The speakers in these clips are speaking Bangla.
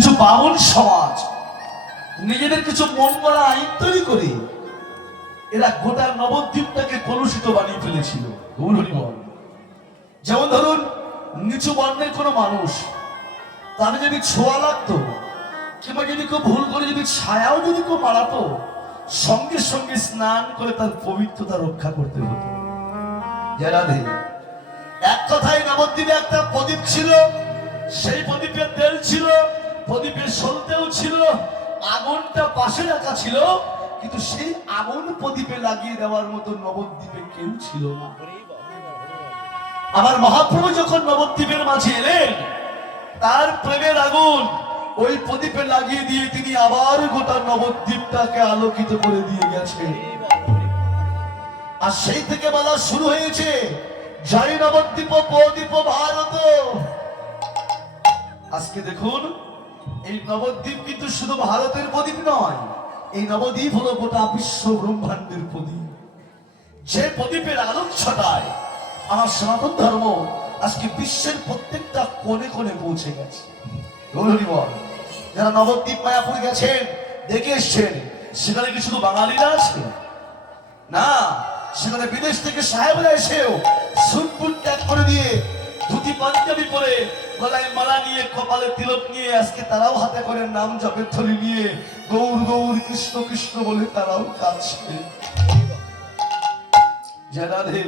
কিছু বামন সমাজ, নিজেদের কিছু মন করা আইন তৈরি করে, এরা গোটা নবদ্বীপটাকে কলুষিত বানিয়ে ফেলেছিল। যেমন ধরুন, নিচু বর্ণের কোনো মানুষ, তার যদি ছোঁয়া লাগতো, কিংবা যদি কেউ ভুল করে যদি ছায়াও যদি কেউ মারাতো সঙ্গে সঙ্গে স্নান করে তার পবিত্রতা রক্ষা করতে হতো। এক কথায় নবদ্বীপে একটা প্রদীপ ছিল, সেই প্রদীপের তেল ছিল প্রদীপের সলতেও ছিল, আগুনটা পাশে রাখা ছিল, কিন্তু সেই আগুন প্রদীপে লাগিয়ে দেওয়ার মতো নবদ্বীপে কেউ ছিল না। আমার মহাপ্রভু যখন নবদ্বীপের মাঝে এলেন, তার প্রেমের আগুন ওই প্রদীপে লাগিয়ে দিয়ে তিনি আবার গোটা নবদ্বীপটাকে আলোকিত করে দিয়ে গেছে। আর সেই থেকে বলা শুরু হয়েছে, জয় নবদ্বীপ প্রদীপ ভারত। আজকে দেখুন এই নবদ্বীপ কিন্তু শুধু ভারতের প্রদীপ নয়, এই নবদ্বীপ হলো গোটা বিশ্ব ব্রহ্মাণ্ডের প্রদীপ। যে প্রদীপের আলোক ছটায় আমার সনাতন ধর্ম আজকে বিশ্বের প্রত্যেকটা কোণে কোণে পৌঁছে গেছে। যারা নবদ্বীপ মায়াপুর গেছেন, দেখে এসছেন, সেখানে কি শুধু বাঙালিরা আছে? না, সেখানে বিদেশ থেকে সাহেবরা এসেও সুটপুট ত্যাগ করে দিয়ে ধুতি পাঞ্জাবি পরে গলায় মালা নিয়ে, কপালে তিলক নিয়ে আজকে তারাও হাতে করে নাম জপের থলি নিয়ে গৌর গৌর কৃষ্ণ কৃষ্ণ বলে তারাও কাঁদছে। জয় রাধে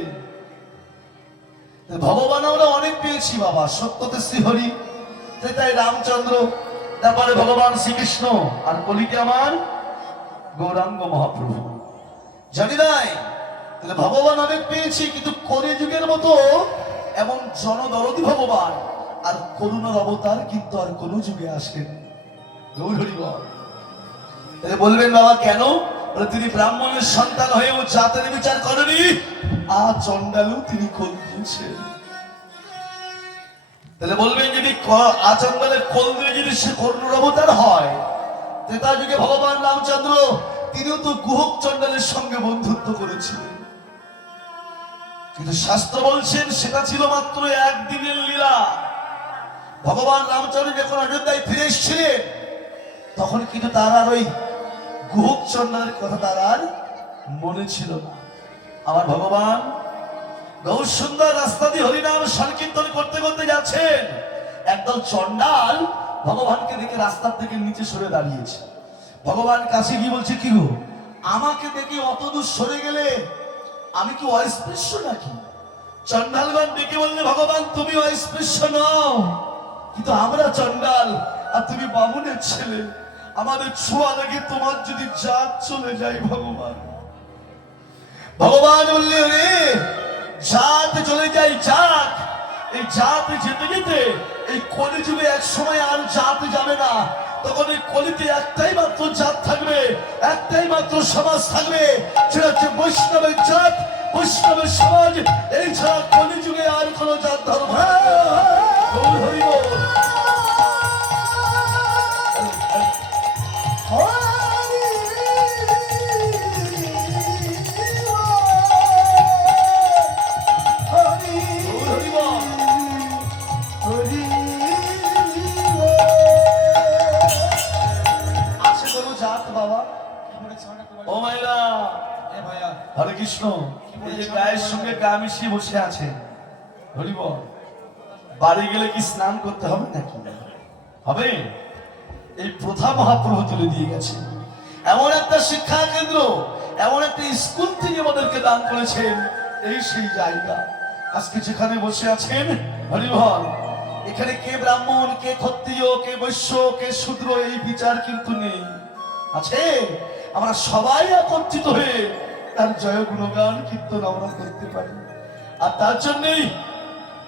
ভগবান আমরা অনেক পেয়েছি বাবা, সত্যতে শ্রীহরি। তাই রামচন্দ্র, তারপরে ভগবান শ্রীকৃষ্ণ, আর কলিকে আমার গৌরাঙ্গ মহাপ্রভু। জানি নাই ভগবান অনেক পেয়েছি, কিন্তু কলি যুগের মতো এমন জনদরদি ভগবান। আর করুণার অবতার কিন্তু আর কোনো যুগে আসেন বলবেন বাবা, কেন? তিনি ব্রাহ্মণের সন্তান হয়েও জাতের বিচার করেনি। আর চন্ডালু তিনি কোল দিয়েছেন তাহলে বলবেন যদি আচন্ডালের কোল দিয়ে যদি সে করুণার অবতার হয় ত্রেতা যুগে ভগবান রামচন্দ্র, তিনিও তো গুহক চন্ডালের সঙ্গে বন্ধুত্ব করেছিলেন। কিন্তু শাস্ত্র বলছেন সেটা ছিল মাত্র একদিনের লীলা। ভগবান রামচন্দ্র যখন অযোধ্যায় ফিরে এসেছিলেন, তখন কিন্তু তার আর ওই গুহক চন্ডালের কথা তার আর মনে ছিল না। আমার ভগবান বহু সুন্দর রাস্তা দিয়ে হরিনাম সংকীর্তন করতে করতে যাচ্ছেন। একদল চন্ডাল ভগবানকে দেখে রাস্তার থেকে নিচে সরে দাঁড়িয়েছে। ভগবান কাছে গিয়ে বলছে, কি গো, আমাকে দেখে অত দূর সরে গেলে আমি কি অস্পৃশ্য নাকি? চন্ডালগণ ডেকে বললে, ভগবান, তুমি অস্পৃশ্য নও। কিন্তু আমরা চন্ডাল আর তুমি বামুনের ছেলে। আমাদের ছোঁয়া লাগে তোমার যদি জাত চলে যায় ভগবান। ভগবান বললে রে জাত চলে জাত এই জাত যেতে যেতে এই কলি যুগে এক সময় আর জাত যাবে না। তখন এই কলিতে একটাই মাত্র জাত থাকবে, একটাই মাত্র সমাজ থাকবে। সেটা হচ্ছে বৈষ্ণবের জাত, বৈষ্ণবের সমাজ। এই ছাড়া কলি যুগে আর কোন জাত ধর্ম হরে কৃষ্ণ, এই যে গায়ের সঙ্গে গা মিশিয়ে বসে আছেন হরি বল বাড়ি গেলে কি স্নান করতে হবে নাকি? হবে? এই প্রথা মহাপ্রভু তুলে দিয়ে গেছে। এমন একটা শিক্ষা কেন্দ্র, এমন একটা স্কুল থেকে আমাদেরকে দান করেছেন, এই সেই জায়গা। আজকে যেখানে বসে আছেন, হরিবল, এখানে কে ব্রাহ্মণ, কে ক্ষত্রিয়, কে বৈশ্য, কে শূদ্র, এই বিচার কিন্তু নেই। আছে? আমরা সবাই একত্রিত হয়ে তার জয় গুণগান কীর্তন আমরা করতে পারি। আর তার জন্যই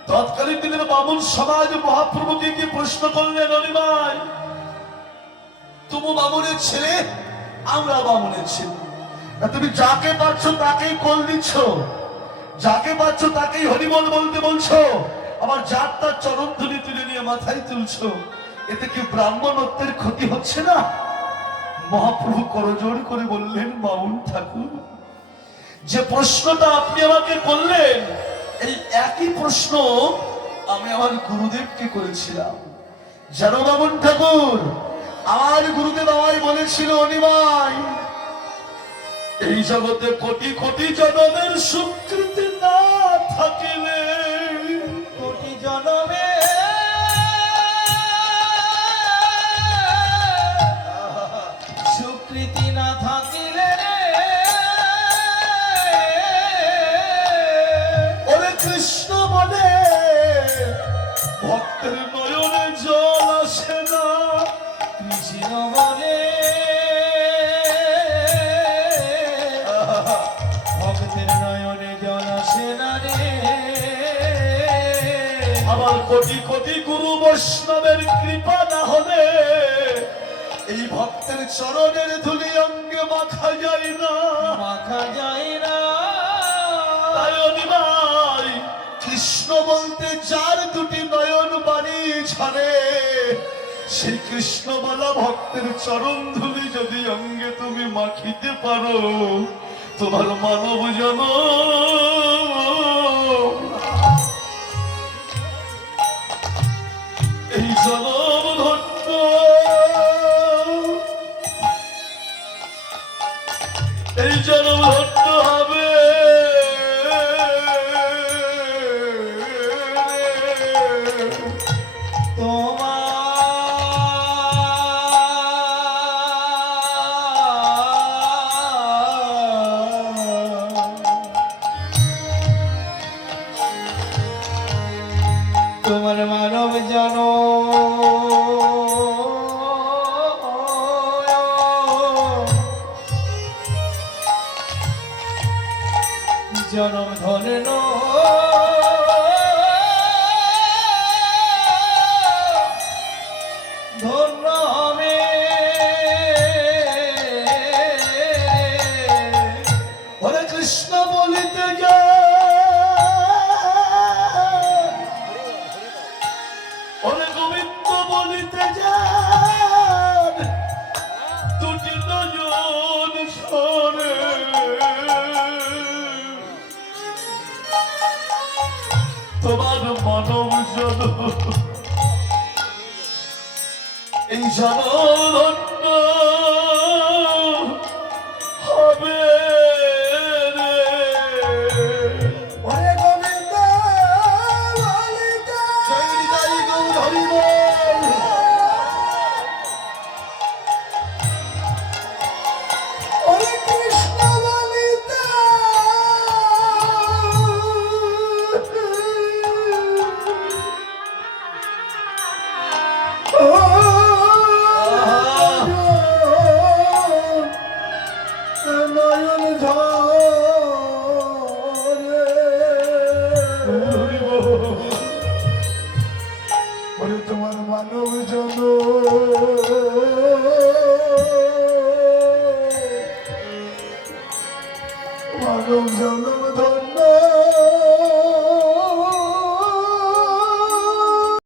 তৎকালীন দিনের বামুন সমাজ মহাপ্রভুকে গিয়ে প্রশ্ন করলেন অনিমায় তুমি বামুনের ছেলে, আমরা বামুনের ছেলে। তুমি যাকে পাচ্ছ তাকেই কল দিচ্ছ, যাকে পাচ্ছ তাকেই হরিবল বলতে বলছো, আবার যার তার চরম ধুলি তুলে নিয়ে মাথায় তুলছো, এতে কি ব্রাহ্মণত্বের ক্ষতি হচ্ছে না? মহাপ্রভু করজোড় করে বললেন বাউন ঠাকুর যে প্রশ্নটা আপনি আমাকে করলেন, এই একই প্রশ্ন আমি আমার গুরুদেবকে করেছিলাম। জানো বাবন ঠাকুর, আমার গুরুদেব আমায় বলেছিল, অনিমাই, এই জগতে কোটি কোটি জনমের স্বীকৃতি না থাকিলে কোটি কোটি গুরু বৈষ্ণবের কৃপা না হলে এই ভক্তের চরণের ধুলি অঙ্গে মাখা যায় না। মাখা যায় না। তাই কৃষ্ণ বলতে যার দুটি নয়ন বাণী ছড়ে সেই কৃষ্ণ বলা ভক্তের চরণ ধুলি যদি অঙ্গে তুমি মাখিতে পারো তোমার মানব জন জনম ধন্য। এই জনম জনম ধন্য তোমার জন এই জনধন্য মানব জন জনম।